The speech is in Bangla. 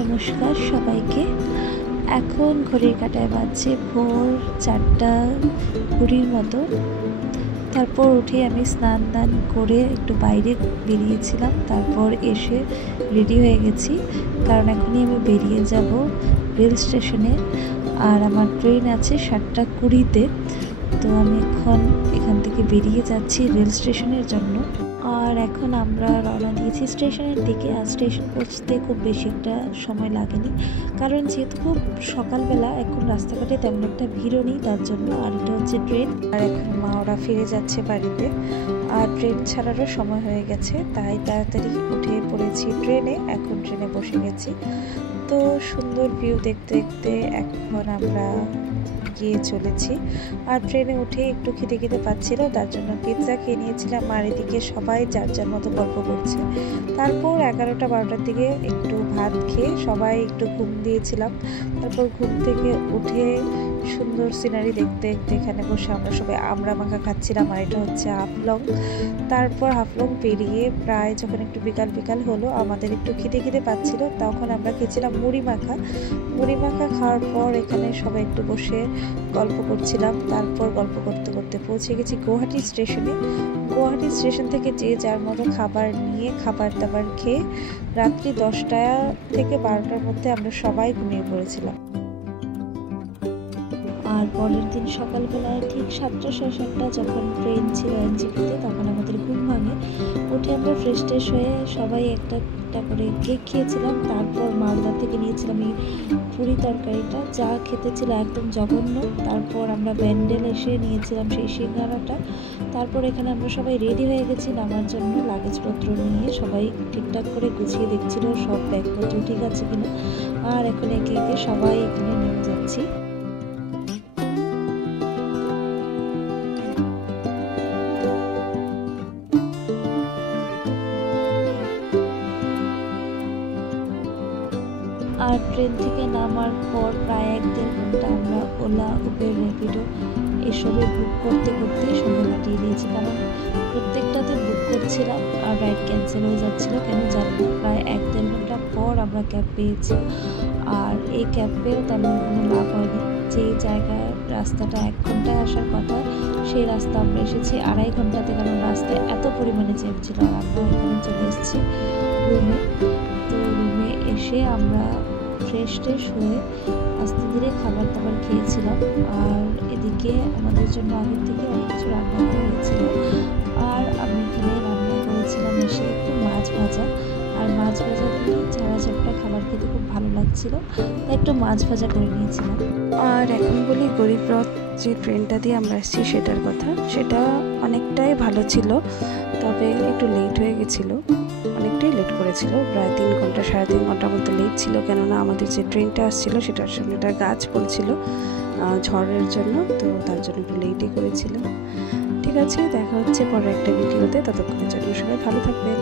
নমস্কার সবাইকে। এখন ঘড়ির কাঁটায় বাজছে ভোর 4টা 20 মতো। তারপর উঠে আমি স্নান দান করে একটু বাইরে বেরিয়েছিলাম। তারপর এসে রেডি হয়ে গেছি, কারণ এখনই আমি বেরিয়ে যাব রেল স্টেশনে। আর আমার ট্রেন আছে 7টা 20-তে। তো আমি এখন এখান থেকে বেরিয়ে যাচ্ছি রেল স্টেশনের জন্য। আর এখন আমরা রওনা দিয়েছি স্টেশনের দিকে। আর স্টেশন পৌঁছতে খুব বেশি একটা সময় লাগেনি, কারণ যেহেতু খুব সকালবেলা, এখন রাস্তাঘাটে তেমন একটা ভিড়ও নেই তার জন্য। আর এটা হচ্ছে ট্রেন। আর এখন মা ওরা ফিরে যাচ্ছে বাড়িতে, আর ট্রেন ছাড়ারও সময় হয়ে গেছে, তাই তাড়াতাড়ি উঠে পড়েছি ট্রেনে। এখন ট্রেনে বসে গেছি। তো সুন্দর ভিউ দেখতে দেখতে এখন আমরা গিয়ে চলেছি। আর ট্রেনে উঠে একটু খিদে পাচ্ছিল, তার জন্য পিৎজা খেয়ে নিয়েছিলাম। আর এদিকে সবাই যার যার মতো গল্প করছে। তারপর 11টা-12টার দিকে একটু ভাত খেয়ে সবাই একটু ঘুম দিয়েছিলাম। তারপর ঘুম থেকে উঠে সুন্দর সিনারি দেখতে দেখতে এখানে বসে আমরা সবাই আমড়া মাখা খাচ্ছিলাম। আর এটা হচ্ছে হাফলং। তারপর হাফলং পেরিয়ে প্রায় যখন একটু বিকাল হলো, আমাদের একটু খিদে পাচ্ছিল, তখন আমরা খেয়েছিলাম মুড়ি মাখা খাওয়ার পর এখানে সবাই একটু বসে গল্প করছিলাম। তারপর গল্প করতে করতে পৌঁছে গেছি গুয়াহাটি স্টেশনে। গুয়াহাটি স্টেশন থেকে যে যার মতো খাবার নিয়ে খাবার দাবার খেয়ে রাত্রি 10টা থেকে 12টার মধ্যে আমরা সবাই ঘুমিয়ে পড়েছিলাম। আর পরের দিন সকালবেলায় ঠিক 7টা-7:30 যখন ট্রেন ছিল এনজেপিতে, তখন আমাদের ঘুম ভাঙে। উঠে আমরা ফ্রেশ হয়ে সবাই একটা করে কেক খেয়েছিলাম। তারপর মালদা থেকে নিয়েছিলাম এই পুরি তরকারিটা, যা খেতে ছিল একদম জঘন্য। তারপর আমরা ব্যান্ডেল এসে নিয়েছিলাম সেই সিঙ্গারাটা। তারপর এখানে আমরা সবাই রেডি হয়ে গেছি নামার জন্য। লাগেজপত্র নিয়ে সবাই ঠিকঠাক করে গুছিয়ে দেখছিল সব ব্যাগপত্র ঠিক আছে কিনা। আর এখন একে একে সবাই এখানে নেমে যাচ্ছি। আর ট্রেন থেকে নামার পর প্রায় 1-1.5 ঘন্টা আমরা ওলা, উবের, র্যাপিডো এসবে বুক করতে সময় কাটিয়ে দিয়েছি, কারণ প্রত্যেকটাতে বুক করছিলাম আর রাইড ক্যান্সেল হয়ে যাচ্ছিল কেন জানি না। প্রায় 1-1.5 ঘন্টা পর আমরা ক্যাব পেয়েছি। আর এই ক্যাব পেয়েও তেমন কোনো লাভ হয়নি। যে জায়গায় রাস্তাটা 1 ঘন্টায় আসার কথা, সেই রাস্তা আমরা এসেছি 2.5 ঘন্টাতে, কারণ রাস্তায় এত পরিমাণে জ্যাম ছিল। আর আমরা এখানে চলে এসেছি রুমে। তো রুমে এসে আমরা ফ্রেশ হয়ে আস্তে ধীরে খাবার দাবার খেয়েছিলাম। আর এদিকে আমাদের জন্য আগের থেকে অনেক কিছু রান্না করা হয়েছিল। আর আমি এখানে রান্না করেছিলাম এসে একটু মাছ ভাজা। আর মাছ ভাজা দিয়ে ঝাড়া ঝাপটা খাবার খেতে খুব ভালো লাগছিল, তাই একটু মাছ ভাজা করে নিয়েছিলাম। আর এখন বলি গরিব রথ যে ট্রেনটা দিয়ে আমরা এসেছি সেটার কথা। সেটা অনেকটাই ভালো ছিল, তবে একটু লেট হয়ে গেছিলো। অনেকটাই লেট করেছিল, প্রায় 3 ঘন্টা 3.5 ঘন্টার মতো লেট ছিল। কেননা আমাদের যে ট্রেনটা আসছিল সেটার সামনে একটা গাছ পড়েছিল ঝড়ের জন্য, তো তার জন্য একটু লেটই করেছিল। ঠিক আছে, দেখা হচ্ছে পরে একটা ভিডিওতে। ততক্ষণের জন্য সবাই ভালো থাকবেন।